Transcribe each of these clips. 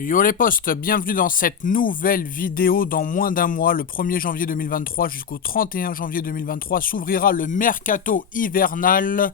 Yo les potes, bienvenue dans cette nouvelle vidéo. Dans moins d'un mois, le 1er janvier 2023 jusqu'au 31 janvier 2023, s'ouvrira le mercato hivernal.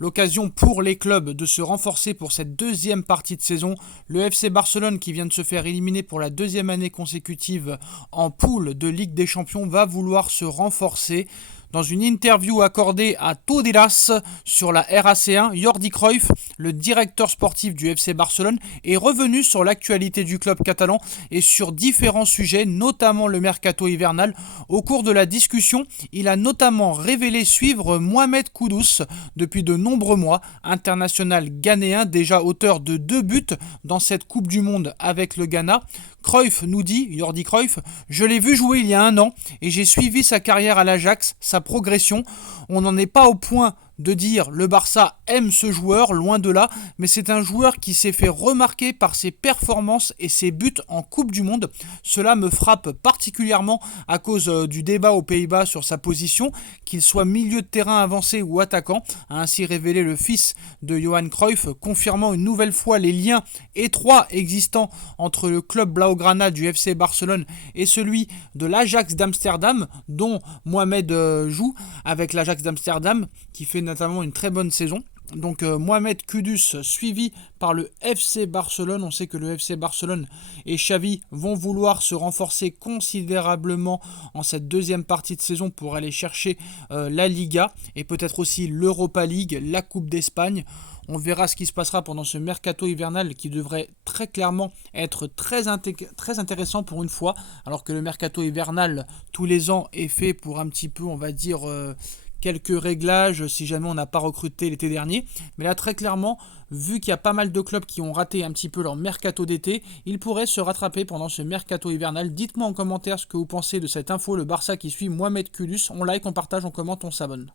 L'occasion pour les clubs de se renforcer pour cette deuxième partie de saison. Le FC Barcelone, qui vient de se faire éliminer pour la deuxième année consécutive en poule de Ligue des Champions, va vouloir se renforcer. Dans une interview accordée à Todiras sur la RAC1, Jordi Cruyff, le directeur sportif du FC Barcelone, est revenu sur l'actualité du club catalan et sur différents sujets, notamment le mercato hivernal. Au cours de la discussion, il a notamment révélé suivre Mohamed Kudus depuis de nombreux mois, international ghanéen, déjà auteur de 2 buts dans cette Coupe du Monde avec le Ghana. Cruyff nous dit, Jordi Cruyff, je l'ai vu jouer il y a 1 an et j'ai suivi sa carrière à l'Ajax, sa progression. On n'en est pas au point de dire le Barça aime ce joueur, loin de là, mais c'est un joueur qui s'est fait remarquer par ses performances et ses buts en Coupe du Monde. Cela me frappe particulièrement à cause du débat aux Pays-Bas sur sa position, qu'il soit milieu de terrain avancé ou attaquant, a ainsi révélé le fils de Johan Cruyff, confirmant une nouvelle fois les liens étroits existants entre le club Blaugrana du FC Barcelone et celui de l'Ajax d'Amsterdam, dont Mohamed joue avec l'Ajax d'Amsterdam, qui fait notamment une très bonne saison. Donc Mohamed Kudus suivi par le FC Barcelone. On sait que le FC Barcelone et Xavi vont vouloir se renforcer considérablement en cette deuxième partie de saison pour aller chercher la Liga et peut-être aussi l'Europa League, la Coupe d'Espagne. On verra ce qui se passera pendant ce mercato hivernal qui devrait très clairement être très intéressant pour une fois, alors que le mercato hivernal tous les ans est fait pour un petit peu, on va dire, quelques réglages si jamais on n'a pas recruté l'été dernier. Mais là, très clairement, vu qu'il y a pas mal de clubs qui ont raté un petit peu leur mercato d'été, ils pourraient se rattraper pendant ce mercato hivernal. Dites-moi en commentaire ce que vous pensez de cette info, le Barça qui suit Mohamed Kudus. On like, on partage, on commente, on s'abonne.